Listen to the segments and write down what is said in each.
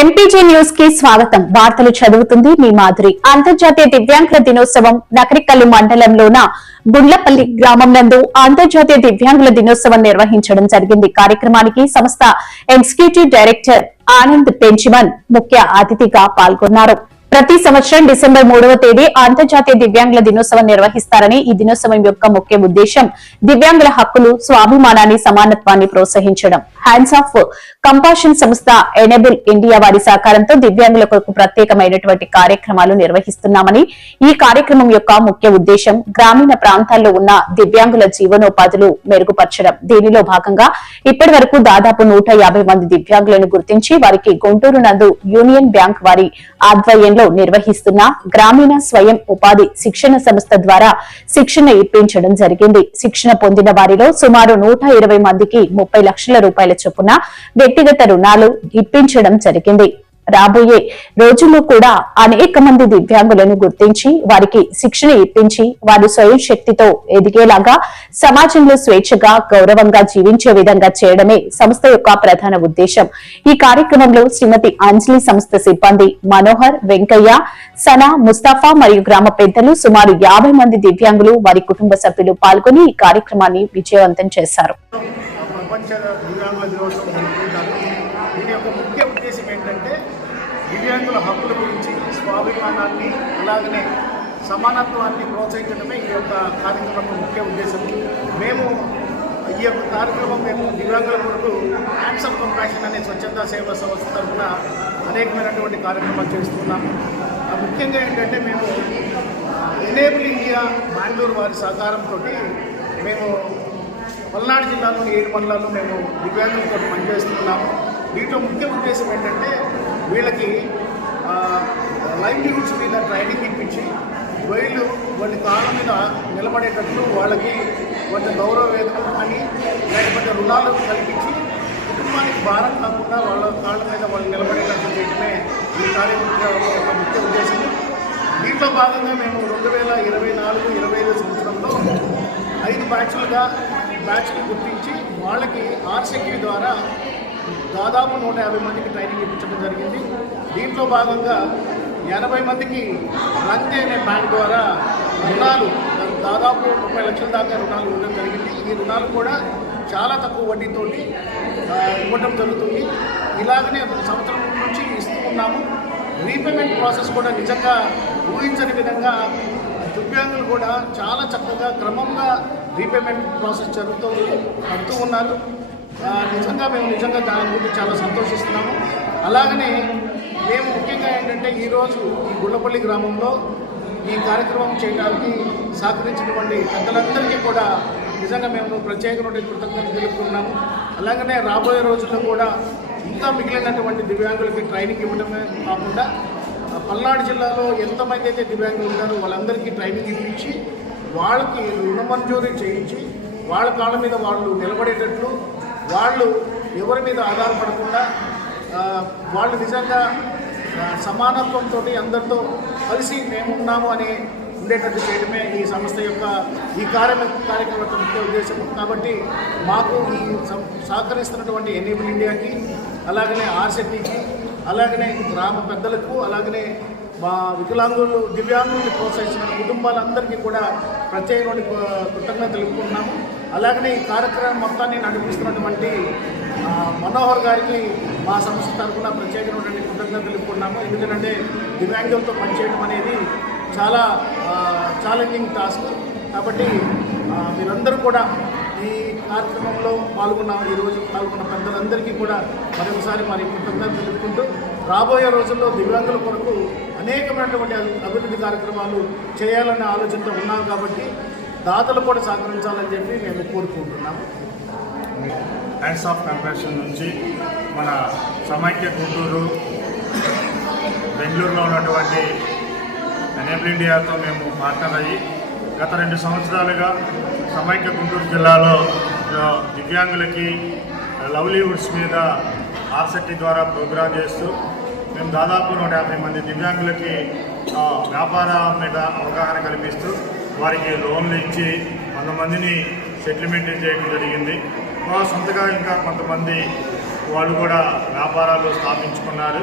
MPG news కి స్వాగతం. వార్తలు చదువుతుంది మీ మాధురి. అంతర్జాతీయ దివ్యాంగుల దినోత్సవం నకరికల్లు మండలంలోన గుండ్లపల్లి గ్రామం నందు అంతర్జాతీయ దివ్యాంగుల దినోత్సవం నిర్వహించడం జరిగింది. కార్యక్రమానికి సంస్థ ఎగ్జిక్యూటివ్ డైరెక్టర్ ఆనంద్ పెంచిమన్ ముఖ్య అతిథిగా పాల్గొన్నారు. ప్రతి సంవత్సరం డిసెంబర్ 3వ తేదీ అంతర్జాతీయ దివ్యాంగుల దినోత్సవం నిర్వహిస్తారని, ఈ దినోత్సవం యొక్క ముఖ్య ఉద్దేశం దివ్యాంగుల హక్కులు, స్వాభిమానాన్ని, సమానత్వాన్ని ప్రోత్సహించడం. హ్యాండ్స్ ఆఫ్ కంపాషన్ సంస్థ ఎనేబుల్ ఇండియా వారి సహకారంతో దివ్యాంగుల కొరకు ప్రత్యేకమైనటువంటి కార్యక్రమాలు నిర్వహిస్తున్నామని, ఈ కార్యక్రమం యొక్క ముఖ్య ఉద్దేశం గ్రామీణ ప్రాంతాల్లో ఉన్న దివ్యాంగుల జీవనోపాధులు మెరుగుపరచడం. దీనిలో భాగంగా ఇప్పటి వరకు దాదాపు 150 మంది దివ్యాంగులను గుర్తించి వారికి గుంటూరు నందు యూనియన్ బ్యాంక్ వారి ఆధ్వర్యంలో నిర్వహిస్తున్న గ్రామీణ స్వయం ఉపాధి శిక్షణ సంస్థ ద్వారా శిక్షణ ఇప్పించడం జరిగింది. శిక్షణ పొందిన వారిలో సుమారు 120 మందికి 30 లక్షల రూపాయల చొప్పున వ్యక్తిగత రుణాలు ఇప్పించడం జరిగింది. రాబోయే రోజుల్లో కూడా అనేక మంది దివ్యాంగులను గుర్తించి వారికి శిక్షణ ఇప్పించి వారు స్వయం శక్తితో ఎదిగేలాగా సమాజంలో స్వేచ్ఛగా, గౌరవంగా జీవించే విధంగా చేయడమే సంస్థ యొక్క ప్రధాన ఉద్దేశం. ఈ కార్యక్రమంలో శ్రీమతి అంజలి సంస్థ సిబ్బంది మనోహర్, వెంకయ్య, సనా, ముస్తాఫా మరియు గ్రామ పెద్దలు సుమారు 50 మంది దివ్యాంగులు వారి కుటుంబ సభ్యులు పాల్గొని ఈ కార్యక్రమాన్ని విజయవంతం చేశారు. దివ్యాంగుల హక్కుల గురించి, స్వాభిమానాన్ని, అలాగనే సమానత్వాన్ని ప్రోత్సహించడమే ఈ యొక్క కార్యక్రమం ముఖ్య ఉద్దేశం. మేము ఈ యొక్క కార్యక్రమం దివ్యాంగుల కొరకు హ్యాండ్స్ ఆఫ్ కంపాషన్ అనే స్వచ్ఛంద సేవా సంస్థ తరఫున అనేకమైనటువంటి కార్యక్రమాలు చేస్తున్నాము. ముఖ్యంగా ఏంటంటే మేము ఎనేబుల్ ఇండియా బెంగళూరు వారి సహకారంతో మేము పల్నాడు జిల్లాలోని 7 మండలాల్లో మేము దివ్యాంగులతో పనిచేస్తున్నాము. దీంట్లో ముఖ్య ఉద్దేశం ఏంటంటే వీళ్ళకి లైవ్లీహుడ్స్ మీద ట్రైనింగ్ ఇప్పించి వాళ్ళ కాళ్ళ మీద నిలబడేటట్లు వాళ్ళకి కొంత గౌరవ వేతనం కానీ లేకపోతే రుణాలు కల్పించి కుటుంబానికి భారం కాకుండా వాళ్ళ కాళ్ళ మీద వాళ్ళు నిలబడేటట్లు చేయడమే ఈ కార్యక్రమం యొక్క ముఖ్య ఉద్దేశం. దీంట్లో భాగంగా మేము 2024-25 సంవత్సరంలో 5 బ్యాచ్లు గుర్తించి వాళ్ళకి ఆర్సెక్యూ ద్వారా దాదాపు 150 మందికి ట్రైనింగ్ ఇప్పించడం జరిగింది. దీంట్లో భాగంగా 80 మందికి రంతే అనే బ్యాంక్ ద్వారా రుణాలు దాదాపు 30 లక్షల దాకా రుణాలు ఇవ్వడం జరిగింది. ఈ రుణాలు కూడా చాలా తక్కువ వడ్డీతోటి ఇవ్వడం జరుగుతుంది. ఇలాగనే సంవత్సరం నుంచి ఇస్తూ ఉన్నాము. రీపేమెంట్ ప్రాసెస్ కూడా నిజంగా ఊహించని విధంగా దివ్యాంగులు కూడా చాలా చక్కగా క్రమంగా రీపేమెంట్ ప్రాసెస్ జరుగుతూ ఉన్నారు. మేము దాని గురించి చాలా సంతోషిస్తున్నాము. అలాగనే మేము ముఖ్యంగా ఏంటంటే ఈరోజు ఈ గుండ్లపల్లి గ్రామంలో ఈ కార్యక్రమం చేయడానికి సహకరించినటువంటి పెద్దలందరికీ కూడా నిజంగా మేము ప్రత్యేకమైన కృతజ్ఞతలు తెలుపుతున్నాము. అలాగనే రాబోయే రోజుల్లో కూడా ఇంకా మిగిలినటువంటి దివ్యాంగులకి ట్రైనింగ్ ఇవ్వడమే కాకుండా పల్నాడు జిల్లాలో ఎంతమంది అయితే దివ్యాంగులు ఉన్నారో వాళ్ళందరికీ ట్రైనింగ్ ఇప్పించి వాళ్ళకి రుణ మంజూరీ చేయించి వాళ్ళ కాళ్ళ మీద వాళ్ళు నిలబడేటట్లు, వాళ్ళు ఎవరి మీద ఆధారపడకుండా వాళ్ళు నిజంగా సమానత్వంతో అందరితో కలిసి మేము ఉన్నాము అని ఉండేటట్టు చేయడమే ఈ సంస్థ యొక్క ఈ కార్యక్రమం ముఖ్య ఉద్దేశం. కాబట్టి మాకు ఈ సహకరిస్తున్నటువంటి ఎనేబుల్ ఇండియాకి, అలాగనే ఆర్సెట్కి, అలాగనే గ్రామ పెద్దలకు, అలాగనే మా దివ్యాంగులను ప్రోత్సహించిన కుటుంబాలందరికీ కూడా ప్రత్యేకమైన కృతజ్ఞతలు తెలుపుకుంటున్నాము. అలాగనే ఈ కార్యక్రమం మొత్తాన్ని నడిపిస్తున్నటువంటి మనోహర్ గారికి మా సంస్థ తరఫున ప్రత్యేకమైనటువంటి కృతజ్ఞతలు తెలుపుకుంటున్నాము. ఎందుకంటే దివ్యాంగులతో పనిచేయడం అనేది చాలా ఛాలెంజింగ్ టాస్క్. కాబట్టి మీరందరూ కూడా ఈ కార్యక్రమంలో ఈరోజు పాల్గొన్న పెద్దలందరికీ కూడా మరొకసారి కృతజ్ఞతలు తెలుపుకుంటూ రాబోయే రోజుల్లో దివ్యాంగుల కొరకు అనేకమైనటువంటి అభివృద్ధి కార్యక్రమాలు చేయాలనే ఆలోచనతో ఉన్నాం. కాబట్టి దాతలు కూడా సహకరించాలని చెప్పి మేము కోరుకుంటున్నాము. హ్యాండ్స్ ఆఫ్ కంపాషన్ నుంచి మన సమైక్య గుంటూరు, బెంగళూరులో ఉన్నటువంటి ఎనేబుల్ ఇండియాతో మేము పార్ట్నర్ అయ్యి గత 2 సంవత్సరాలుగా సమైక్య గుంటూరు జిల్లాలో దివ్యాంగులకి లవ్లీవుడ్స్ మీద ఆర్సెట్టి ద్వారా ప్రోగ్రాం చేస్తూ మేము దాదాపు 150 మంది దివ్యాంగులకి వ్యాపారం మీద అవగాహన కల్పిస్తూ వారికి లోన్లు ఇచ్చి 100 మందిని సెటిల్మెంట్ చేయడం జరిగింది. సొంతగా ఇంకా కొంతమంది వాళ్ళు కూడా వ్యాపారాలు స్థాపించుకున్నారు.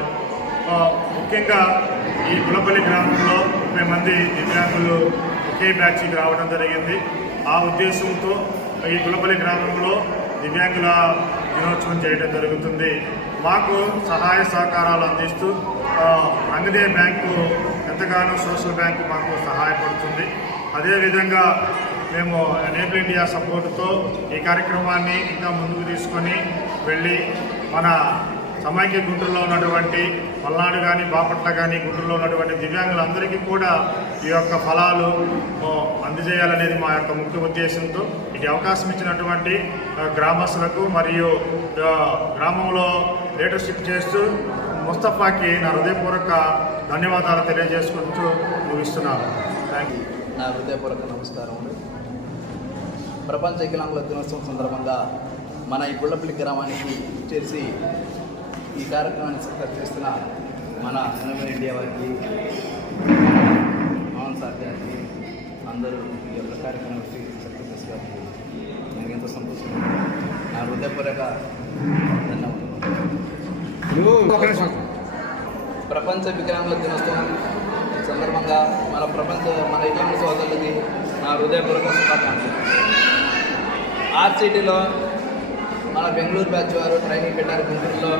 ముఖ్యంగా ఈ గుల్లపల్లి గ్రామంలో 30 మంది దివ్యాంగులు ఒకే బ్యాచ్కి రావడం జరిగింది. ఆ ఉద్దేశంతో ఈ గుల్లపల్లి గ్రామంలో దివ్యాంగుల దినోత్సవం చేయడం జరుగుతుంది. మాకు సహాయ సహకారాలు అందిస్తూ అంగదేయ బ్యాంకు ఎంతగానో సోషల్ బ్యాంకు మాకు సహాయపడుతుంది. అదేవిధంగా మేము ఎనేబుల్ ఇండియా సపోర్టుతో ఈ కార్యక్రమాన్ని ఇంకా ముందుకు తీసుకొని వెళ్ళి మన సమైక్య గుంటూరులో ఉన్నటువంటి పల్నాడు కానీ బాపట్ల కానీ గుంటూరులో ఉన్నటువంటి దివ్యాంగులందరికీ కూడా ఈ యొక్క ఫలాలు అందజేయాలనేది మా యొక్క ముఖ్య ఉద్దేశంతో ఇది అవకాశం ఇచ్చినటువంటి గ్రామస్తులకు మరియు గ్రామంలో లీడర్షిప్ చేస్తూ ముస్తఫాకి నా హృదయపూర్వక ధన్యవాదాలు తెలియజేసుకుంటూ ముగిస్తున్నాను. Thank you. నా హృదయపూర్వక నమస్కారములు. ప్రపంచ వికలాంగుల దినోత్సవం సందర్భంగా మన ఈ గుల్లపల్లి గ్రామానికి చేసి ఈ కార్యక్రమాన్ని సక్సెస్ చేస్తున్న మన ఎనేబుల్ ఇండియా వారికి, మోహన్ సార్ గారికి, అందరూ ఈ యొక్క కార్యక్రమానికి సక్సెస్ గారికి నాకు ఎంతో సంతోషం. నా హృదయపూర్వక ధన్యవాదాలు. ప్రపంచ వికలాంగుల దినోత్సవం సందర్భంగా మన వికలాంగుల సోదరులకి నా హృదయపూర్వక శుభాకాంక్షలు. ఆర్సిటీలో మన బెంగళూరు బ్యాచ్ వారు ట్రైనింగ్ పెట్టారు గుంటూరులో.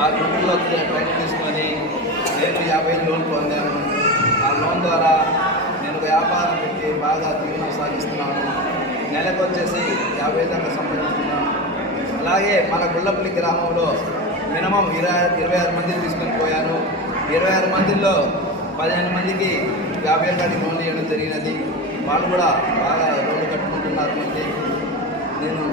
ఆ గుంటూరులో ట్రైనింగ్ తీసుకొని నేను 50 లోన్ పొందాను. ఆ లోన్ ద్వారా నేను వ్యాపారం పెట్టి బాగా జీవనం సాగిస్తున్నాను. నెలకు వచ్చేసి 50 దాకా సంపాదిస్తున్నాను. అలాగే మన గుల్లపల్లి గ్రామంలో మినిమం 26 మందిని తీసుకొని పోయాను. 26 మందిలో 15 మందికి 50 కాడికి లోన్లు ఇవ్వడం జరిగినది. వాళ్ళు కూడా బాగా లోన్లు కట్టుకుంటున్నారు. నేను